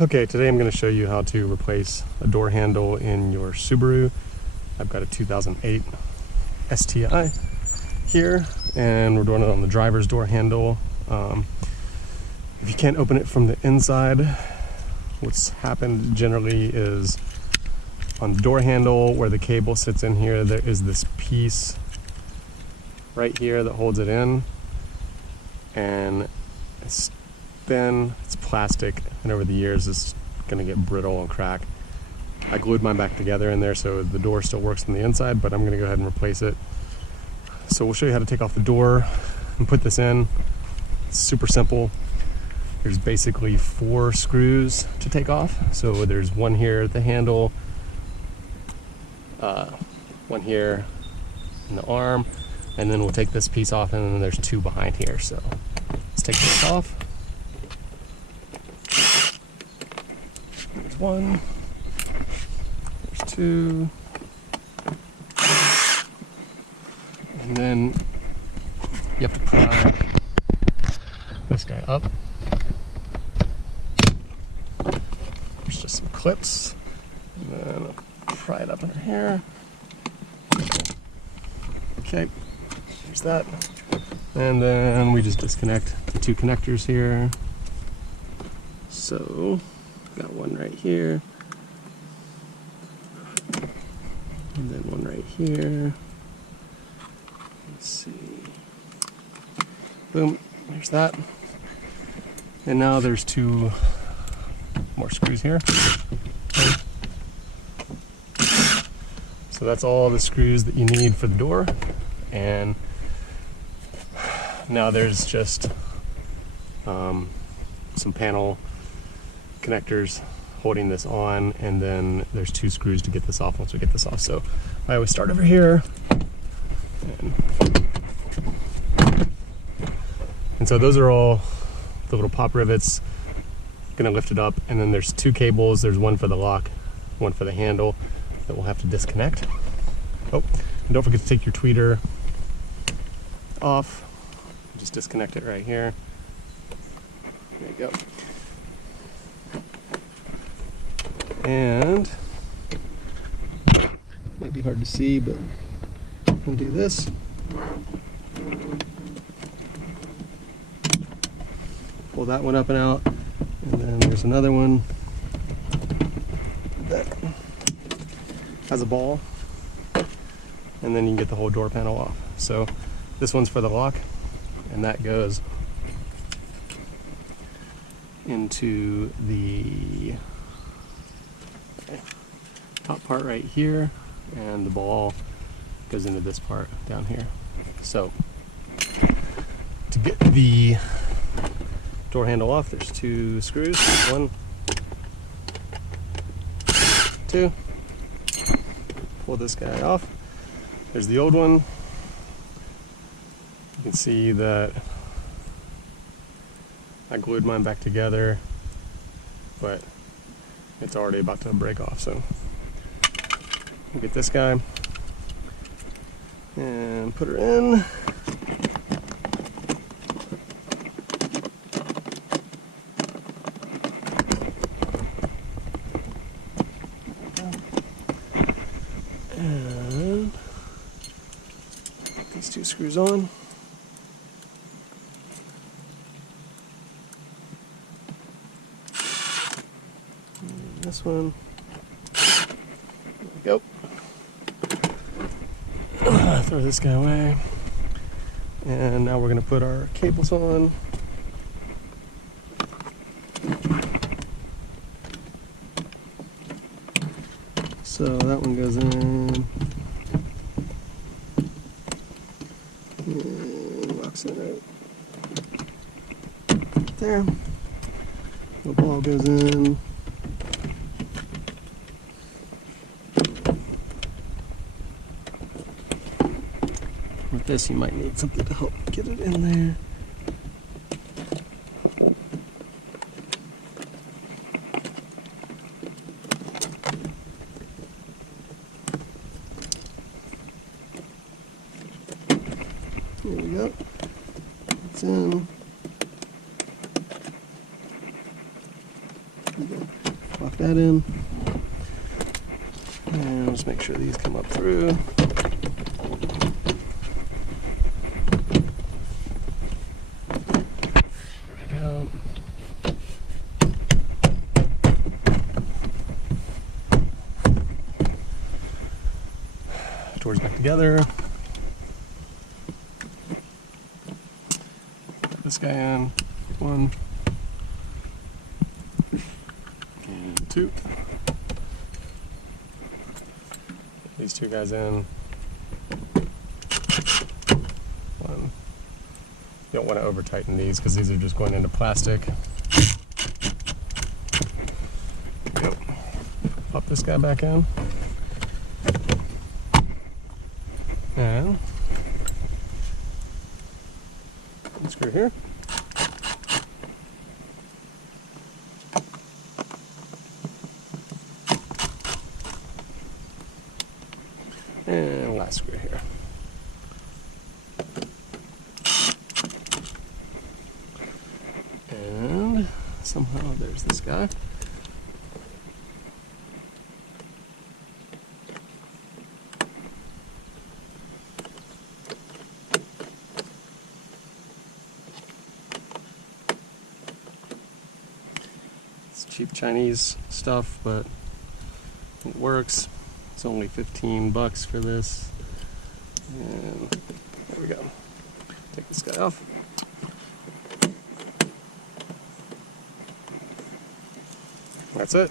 Okay, today I'm going to show you how to replace a door handle in your Subaru. I've got a 2008 STI here, and we're doing it on the driver's door handle. If you can't open it from the inside, what's happened generally is on the door handle where the cable sits in here, there is this piece right here that holds it in, and it's thin, it's plastic, and over the years it's gonna get brittle and crack. I glued mine back together in there so the door still works on the inside, but I'm gonna go ahead and replace it. So we'll show you how to take off the door and put this in. It's super simple. There's basically 4 screws to take off. So there's one here at the handle, one here in the arm, and then we'll take this piece off, and then there's 2 behind here. So let's take this off. There's 1, there's 2, and then you have to pry this guy up. There's just some clips, and then I'll pry it up in here. Okay, there's that. And then we just disconnect the 2 connectors here. So, got one right here, and then one right here. Let's see. Boom, there's that. And now there's 2 more screws here. So that's all the screws that you need for the door. And now there's just some panel connectors holding this on, and then there's 2 screws to get this off once we get this off. So I always start over here, and so those are all the little pop rivets. Gonna lift it up, and then there's 2 cables. There's one for the lock, one for the handle that we'll have to disconnect. Oh, and don't forget to take your tweeter off. Just disconnect it right here. There you go. And might be hard to see, but I'll do this. Pull that one up and out, and then there's another one that has a ball, and then you can get the whole door panel off. So this one's for the lock, and that goes into the top part right here, and the ball goes into this part down here. So to get the door handle off, there's 2 screws. 1, 2. Pull this guy off. There's the old one. You can see that I glued mine back together, but it's already about to break off. So we'll get this guy and put her in. And these 2 screws on. And this one. There we go. Throw this guy away. And now we're going to put our cables on. So that one goes in. And locks it out. There. The ball goes in. With this, you might need something to help get it in there. There we go. It's in. Lock that in. And just make sure these come up through. There we go. Doors back together. Put this guy in. 1 and 2. These 2 guys in. 1. You don't want to over tighten these because these are just going into plastic. Yep. Pop this guy back in. And screw here. And last screw here. And somehow there's this guy. It's cheap Chinese stuff, but it works. It's only $15 for this. And there we go. Take this guy off. That's it.